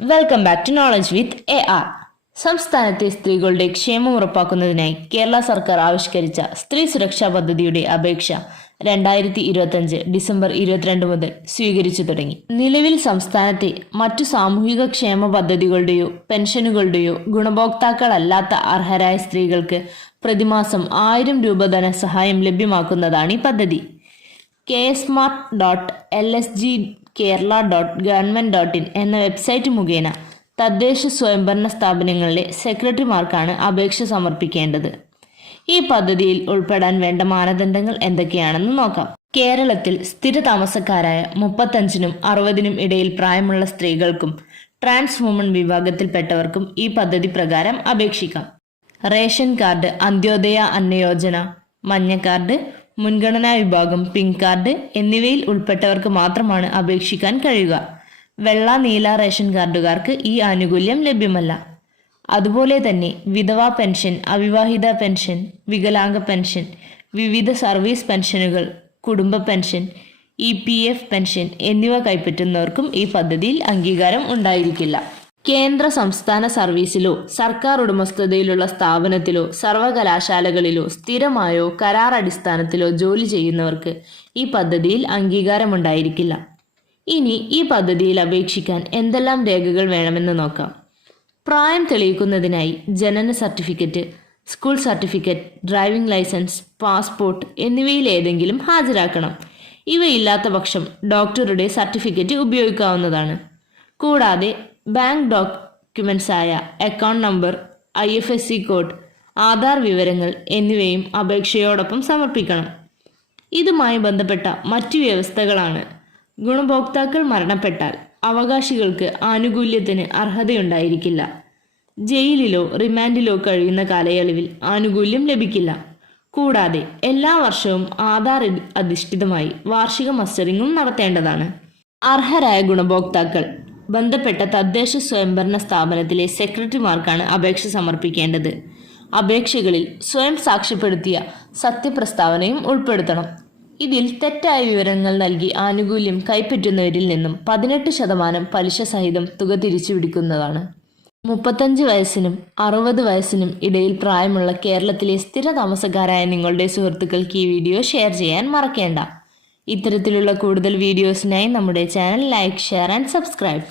Welcome back to knowledge with AR. സംസ്ഥാനത്തെ സ്ത്രീകളുടെ ക്ഷേമം ഉറപ്പാക്കുന്നതിനായി കേരള സർക്കാർ ആവിഷ്കരിച്ച സ്ത്രീ സുരക്ഷാ പദ്ധതിയുടെ അപേക്ഷ 2025 ഡിസംബർ 22 മുതൽ സ്വീകരിച്ചു തുടങ്ങി. നിലവിൽ സംസ്ഥാനത്തെ മറ്റു സാമൂഹിക ക്ഷേമ പദ്ധതികളുടെയോ പെൻഷനുകളുടെയോ ഗുണഭോക്താക്കളല്ലാത്ത അർഹരായ സ്ത്രീകൾക്ക് പ്രതിമാസം 1000 രൂപ ധനസഹായം ലഭ്യമാക്കുന്നതാണ് ഈ പദ്ധതി. ksmart.lsgkerala.government.in എന്ന വെബ്സൈറ്റ് മുഖേന തദ്ദേശ സ്വയംഭരണ സ്ഥാപനങ്ങളിലെ സെക്രട്ടറിമാർക്കാണ് അപേക്ഷ സമർപ്പിക്കേണ്ടത്. ഈ പദ്ധതിയിൽ ഉൾപ്പെടാൻ വേണ്ട മാനദണ്ഡങ്ങൾ എന്തൊക്കെയാണെന്ന് നോക്കാം. കേരളത്തിൽ സ്ഥിര താമസക്കാരായ 35നും 60നും ഇടയിൽ പ്രായമുള്ള സ്ത്രീകൾക്കും ട്രാൻസ് വുമൺ വിഭാഗത്തിൽപ്പെട്ടവർക്കും ഈ പദ്ധതി പ്രകാരം അപേക്ഷിക്കാം. റേഷൻ കാർഡ്, അന്ത്യോദയ അന്നയോജന, മഞ്ഞ കാർഡ്, മുൻഗണനാ വിഭാഗം, പിങ്ക് കാർഡ് എന്നിവയിൽ ഉൾപ്പെട്ടവർക്ക് മാത്രമാണ് അപേക്ഷിക്കാൻ കഴിയുക. വെള്ള, നീല റേഷൻ കാർഡുകാർക്ക് ഈ ആനുകൂല്യം ലഭ്യമല്ല. അതുപോലെ തന്നെ വിധവാ പെൻഷൻ, അവിവാഹിത പെൻഷൻ, വികലാംഗ പെൻഷൻ, വിവിധ സർവീസ് പെൻഷനുകൾ, കുടുംബ പെൻഷൻ, EPF പെൻഷൻ എന്നിവ കൈപ്പറ്റുന്നവർക്കും ഈ പദ്ധതിയിൽ അംഗീകാരം ഉണ്ടായിരിക്കില്ല. കേന്ദ്ര സംസ്ഥാന സർവീസിലോ സർക്കാർ ഉടമസ്ഥതയിലുള്ള സ്ഥാപനത്തിലോ സർവകലാശാലകളിലോ സ്ഥിരമായോ കരാർ അടിസ്ഥാനത്തിലോ ജോലി ചെയ്യുന്നവർക്ക് ഈ പദ്ധതിയിൽ അംഗീകാരമുണ്ടായിരിക്കില്ല. ഇനി ഈ പദ്ധതിയിൽ അപേക്ഷിക്കാൻ എന്തെല്ലാം രേഖകൾ വേണമെന്ന് നോക്കാം. പ്രായം തെളിയിക്കുന്നതിനായി ജനന certificate, school certificate, driving licence, passport എന്നിവയിൽ ഏതെങ്കിലും ഹാജരാക്കണം. ഇവയില്ലാത്ത പക്ഷം ഡോക്ടറുടെ സർട്ടിഫിക്കറ്റ് ഉപയോഗിക്കാവുന്നതാണ്. കൂടാതെ ബാങ്ക് ഡോക്യുമെന്റ്സ് ആയ account number, IFSC code, Aadhaar വിവരങ്ങൾ എന്നിവയും അപേക്ഷയോടൊപ്പം സമർപ്പിക്കണം. ഇതുമായി ബന്ധപ്പെട്ട മറ്റു വ്യവസ്ഥകളാണ്: ഗുണഭോക്താക്കൾ മരണപ്പെട്ടാൽ അവകാശികൾക്ക് ആനുകൂല്യത്തിന് അർഹതയുണ്ടായിരിക്കില്ല. ജയിലിലോ റിമാൻഡിലോ കഴിയുന്ന കാലയളവിൽ ആനുകൂല്യം ലഭിക്കില്ല. കൂടാതെ എല്ലാ വർഷവും ആധാർ അധിഷ്ഠിതമായി വാർഷിക മസ്റ്ററിങ്ങും നടത്തേണ്ടതാണ്. അർഹരായ ഗുണഭോക്താക്കൾ ബന്ധപ്പെട്ട തദ്ദേശ സ്വയംഭരണ സ്ഥാപനത്തിലെ സെക്രട്ടറിമാർക്കാണ് അപേക്ഷ സമർപ്പിക്കേണ്ടത്. അപേക്ഷകളിൽ സ്വയം സാക്ഷ്യപ്പെടുത്തിയ സത്യപ്രസ്താവനയും ഉൾപ്പെടുത്തണം. ഇതിൽ തെറ്റായ വിവരങ്ങൾ നൽകി ആനുകൂല്യം കൈപ്പറ്റുന്നവരിൽ നിന്നും 18% പലിശ സഹിതം തുക തിരിച്ചുപിടിക്കുന്നതാണ്. 35 വയസ്സിനും 60 വയസ്സിനും ഇടയിൽ പ്രായമുള്ള കേരളത്തിലെ സ്ഥിര താമസക്കാരായ നിങ്ങളുടെ സുഹൃത്തുക്കൾക്ക് ഈ വീഡിയോ ഷെയർ ചെയ്യാൻ മറക്കേണ്ട. ഇത്തരത്തിലുള്ള കൂടുതൽ വീഡിയോസിനായി നമ്മുടെ channel like, share and subscribe.